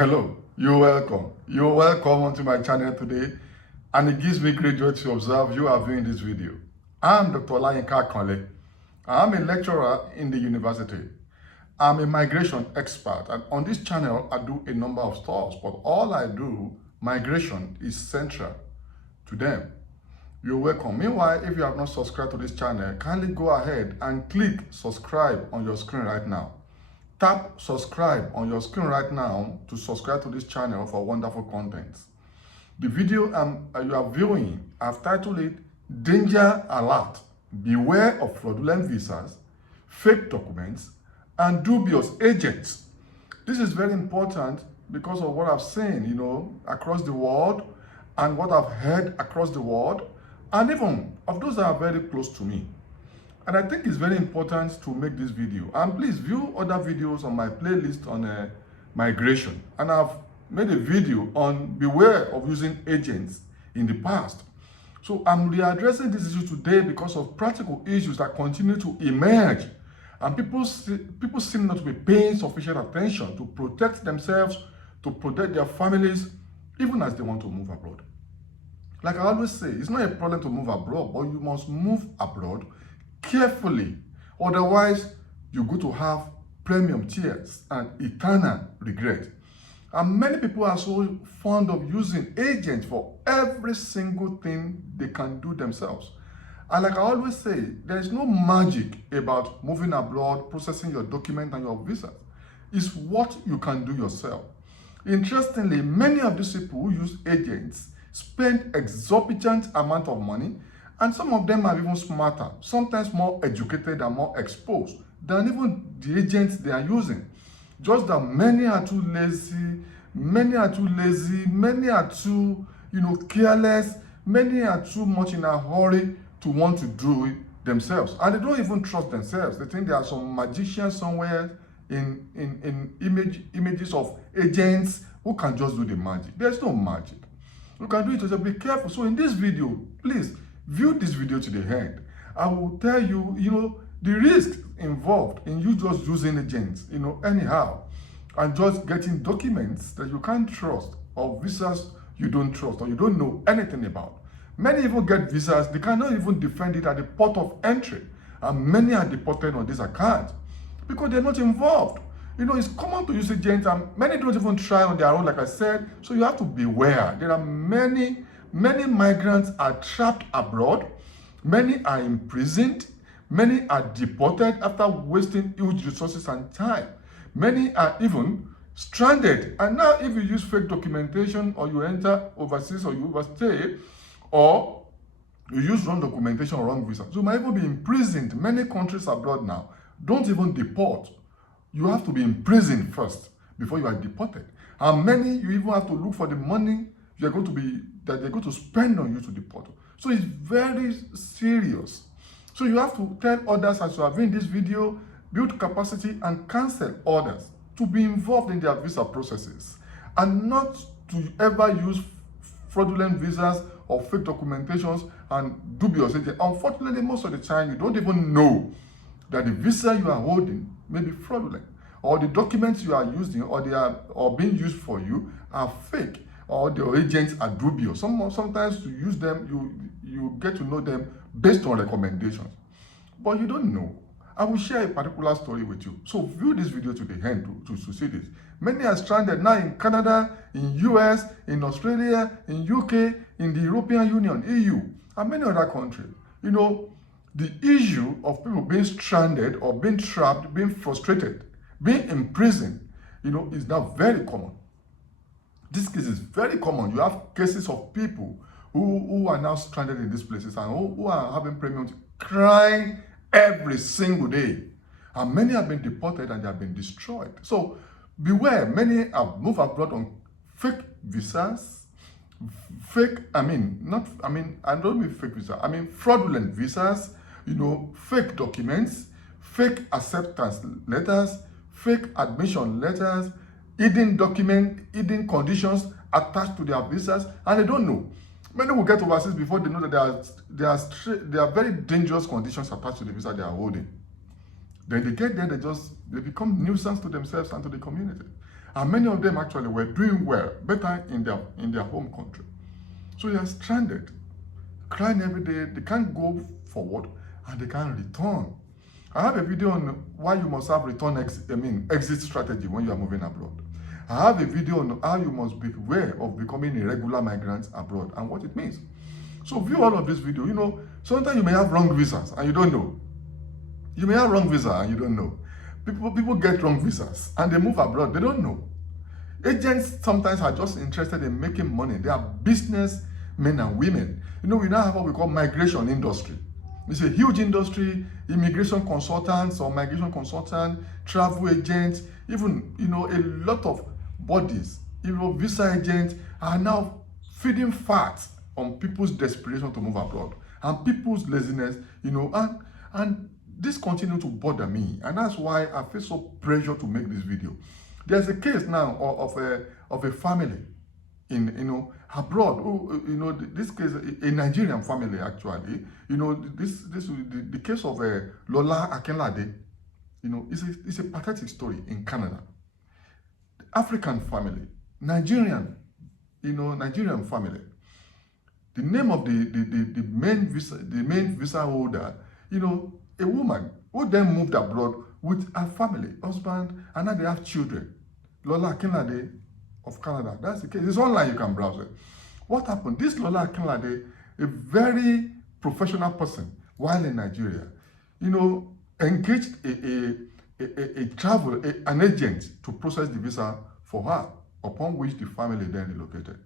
Hello, you're welcome. You're welcome onto my channel today, and it gives me great joy to observe you are viewing this video. I'm Dr. Olayinka Akanle. I'm a lecturer in the university. I'm a migration expert, and on this channel, I do a number of stuff, but all I do, migration is central to them. You're welcome. Meanwhile, if you have not subscribed to this channel, kindly go ahead and click subscribe on your screen right now. Tap subscribe on your screen right now to subscribe to this channel for wonderful content. The video you are viewing, I've titled it Danger Alert. Beware of fraudulent visas, fake documents, and dubious agents. This is very important because of what I've seen, across the world, and what I've heard across the world, and even of those that are very close to me. And I think it's very important to make this video. And please view other videos on my playlist on migration. And I've made a video on beware of using agents in the past. So I'm readdressing this issue today because of practical issues that continue to emerge. And people seem not to be paying sufficient attention to protect themselves, to protect their families, even as they want to move abroad. Like I always say, it's not a problem to move abroad, but you must move abroad carefully. Otherwise, you're going to have premium tears and eternal regret. And many people are so fond of using agents for every single thing they can do themselves. And like I always say, there is no magic about moving abroad, processing your document and your visa. It's what you can do yourself. Interestingly, many of these people who use agents spend exorbitant amount of money, and some of them are even smarter, sometimes more educated and more exposed than even the agents they are using. Just that many are too lazy, many are too careless, many are too much in a hurry to want to do it themselves. And they don't even trust themselves. They think there are some magicians somewhere in images of agents who can just do the magic. There's no magic. You can do it yourself. Be careful. So in this video, please view this video to the end. I will tell you, the risks involved in you just using agents, anyhow, and just getting documents that you can't trust, or visas you don't trust, or you don't know anything about. Many even get visas, they cannot even defend it at the port of entry, and many are deported on this account because they're not involved. It's common to use agents, and many don't even try on their own, like I said, so you have to beware. There are many migrants are trapped abroad, many are imprisoned, many are deported after wasting huge resources and time. Many are even stranded. And now if you use fake documentation, or you enter overseas, or you overstay, or you use wrong documentation or wrong visa, you might even be imprisoned. Many countries abroad now don't even deport. You have to be imprisoned first before you are deported. And many, you even have to look for the money they're going to spend on you to deport. So it's very serious. So you have to tell others, as you are in this video, build capacity and counsel others to be involved in their visa processes, and not to ever use fraudulent visas or fake documentations and dubious agents. Unfortunately, most of the time, you don't even know that the visa you are holding may be fraudulent, or the documents you are using or being used for you are fake, or the agents are dubious. Sometimes to use them, you get to know them based on recommendations, but you don't know. I will share a particular story with you. So view this video to the end to see this. Many are stranded now in Canada, in US, in Australia, in UK, in the European Union, EU, and many other countries. The issue of people being stranded or being trapped, being frustrated, being imprisoned, is now very common. This case is very common. You have cases of people who are now stranded in these places and who are having premiums, crying every single day. And many have been deported and they have been destroyed. So beware, many have moved abroad on fake visas, I don't mean fake visa, I mean fraudulent visas, fake documents, fake acceptance letters, fake admission letters, hidden conditions attached to their visas, and they don't know. Many will get overseas before they know that there are very dangerous conditions attached to the visa they are holding. Then they get there, they become nuisance to themselves and to the community. And many of them actually were doing well, better in their home country. So they are stranded, crying every day. They can't go forward and they can't return. I have a video on why you must have exit strategy when you are moving abroad. I have a video on how you must be aware of becoming a regular migrant abroad and what it means. So view all of this video. You know, sometimes you may have wrong visas and you don't know. You may have wrong visa and you don't know. People get wrong visas and they move abroad, they don't know. Agents sometimes are just interested in making money. They are businessmen and women. You know, we now have what we call migration industry. It's a huge industry. Immigration consultants or migration consultants, travel agents, even, you know, a lot of bodies, you know, visa agents are now feeding fat on people's desperation to move abroad and people's laziness, you know, and this continues to bother me, and that's why I feel so pressure to make this video. There's a case now of a family in, you know, abroad. Who, you know, this case, a Nigerian family actually. You know, the case of Lola Akinlade. You know, it's a pathetic story in Canada. African family, Nigerian family. The name of the main visa holder, you know, a woman who then moved abroad with her family, husband, and now they have children. Lola Akinlade of Canada. That's the case. It's online, you can browse it. What happened? This Lola Akinlade, a very professional person, while in Nigeria, you know, engaged an agent to process the visa for her, upon which the family then relocated.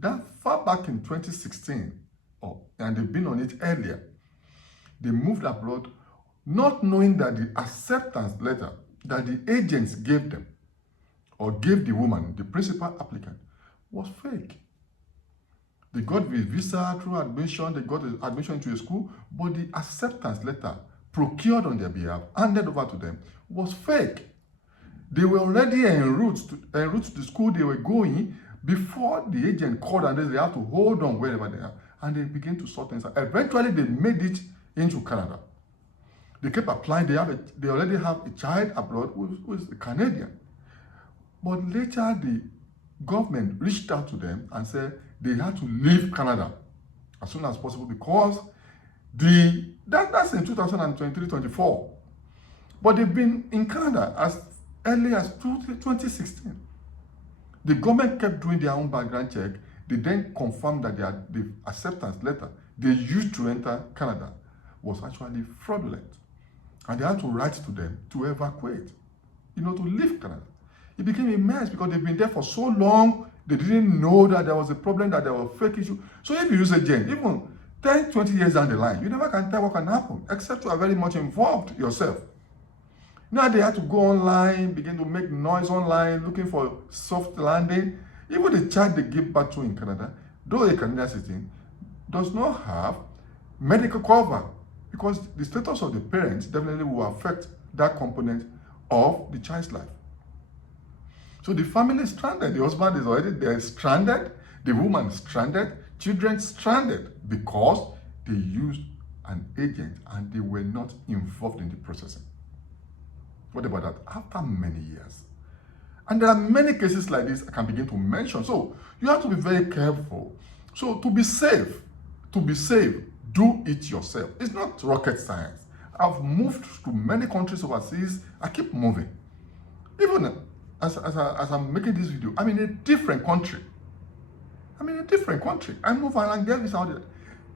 That far back in 2016, and they've been on it earlier. They moved abroad not knowing that the acceptance letter that the agents gave them or gave the woman, the principal applicant, was fake. They got the visa through admission, they got the admission into a school, but the acceptance letter procured on their behalf, handed over to them, was fake. They were already en route to the school they were going before the agent called and they had to hold on wherever they are. And they began to sort things out. Eventually, they made it into Canada. They kept applying. They already have a child abroad who is a Canadian. But later, the government reached out to them and said they had to leave Canada as soon as possible because that's in 2023-24. But they've been in Canada as early as 2016. The government kept doing their own background check. They then confirmed that the acceptance letter they used to enter Canada was actually fraudulent. And they had to write to them to evacuate, you know, to leave Canada. It became a mess because they've been there for so long, they didn't know that there was a problem, that there was a fake issue. So if you use a gen, even 10, 20 years down the line, you never can tell what can happen, except you are very much involved yourself. Now they had to go online, begin to make noise online, looking for soft landing. Even the child they give birth to in Canada, though a Canadian citizen, does not have medical cover because the status of the parents definitely will affect that component of the child's life. So the family is stranded. The husband is already there, stranded. The woman is stranded. Children stranded because they used an agent and they were not involved in the processing. What about that? After many years. And there are many cases like this I can begin to mention. So you have to be very careful. So to be safe, do it yourself. It's not rocket science. I've moved to many countries overseas. I keep moving. Even as I'm making this video, I'm in a different country. I move around, get this out there.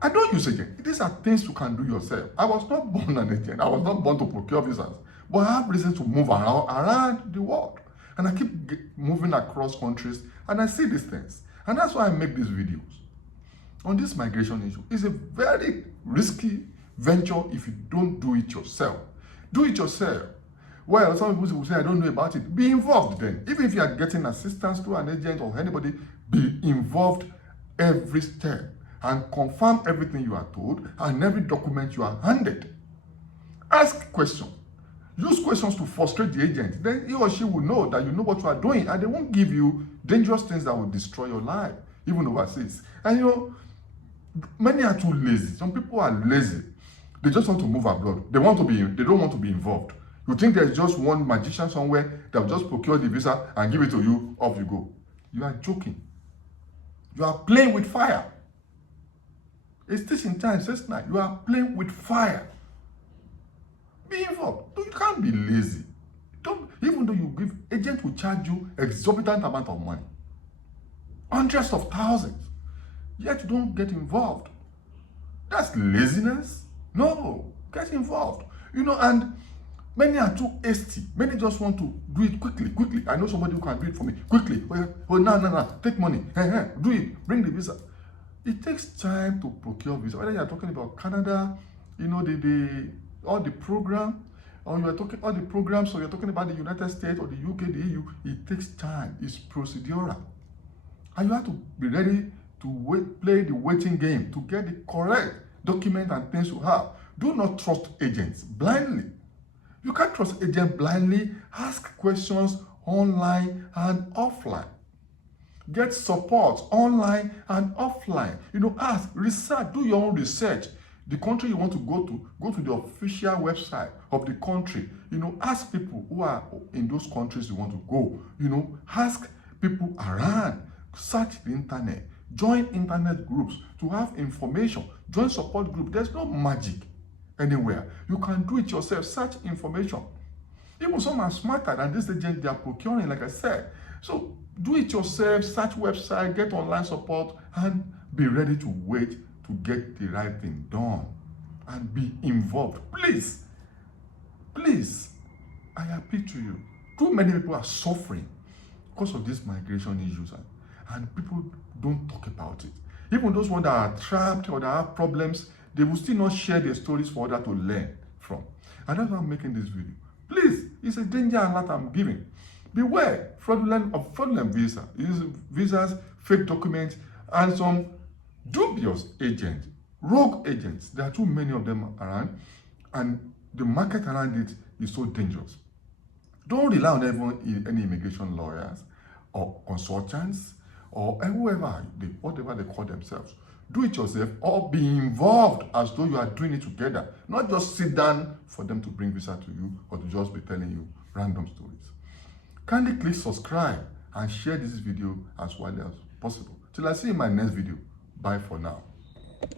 I don't use agent. These are things you can do yourself. I was not born an agent. I was not born to procure visas. But I have reason to move around the world. And I keep moving across countries and I see these things. And that's why I make these videos. On this migration issue, it's a very risky venture if you don't do it yourself. Do it yourself. Well, some people will say, I don't know about it. Be involved then. Even if you are getting assistance through an agent or anybody, be involved every step and confirm everything you are told and every document you are handed. Ask questions. Use questions to frustrate the agent. Then he or she will know that you know what you are doing and they won't give you dangerous things that will destroy your life, even overseas. And you know, many are too lazy. Some people are lazy. They just want to move abroad. They don't want to be involved. You think there's just one magician somewhere that will just procure the visa and give it to you, off you go. You are joking. You are playing with fire. It's teaching time, says now. You are playing with fire. Be involved. You can't be lazy. Don't, even though you give, agent will charge you exorbitant amount of money. Hundreds of thousands. Yet you don't get involved. That's laziness. No, get involved. And many are too hasty. Many just want to do it quickly. I know somebody who can do it for me quickly. Oh, no, take money. Do it. Bring the visa. It takes time to procure visa. Whether you are talking about Canada, all the program, or you are talking all the programs, or you're talking about the United States or the UK, the EU, it takes time. It's procedural. And you have to be ready to play the waiting game to get the correct document and things you have. Do not trust agents blindly. You can't trust agents blindly. Ask questions online and offline. Get support online and offline. Ask, research, do your own research. The country you want to go to the official website of the country. Ask people who are in those countries you want to go. Ask people around. Search the internet. Join internet groups to have information. Join support group. There's no magic anywhere. You can do it yourself. Search information. Even some are smarter than this agent they are procuring, like I said. So do it yourself. Search website, get online support, and be ready to wait to get the right thing done. And be involved. Please, I appeal to you. Too many people are suffering because of these migration issues. And people don't talk about it. Even those ones that are trapped or that have problems, they will still not share their stories for others to learn from. And that's why I'm making this video. Please, it's a danger alert I'm giving. Beware fraudulent visa. Visas, fake documents, and some dubious agents, rogue agents. There are too many of them around, and the market around it is so dangerous. Don't rely on any immigration lawyers or consultants or whatever they call themselves. Do it yourself or be involved as though you are doing it together. Not just sit down for them to bring visa to you or to just be telling you random stories. Kindly click subscribe and share this video as widely as possible. Till I see you in my next video. Bye for now.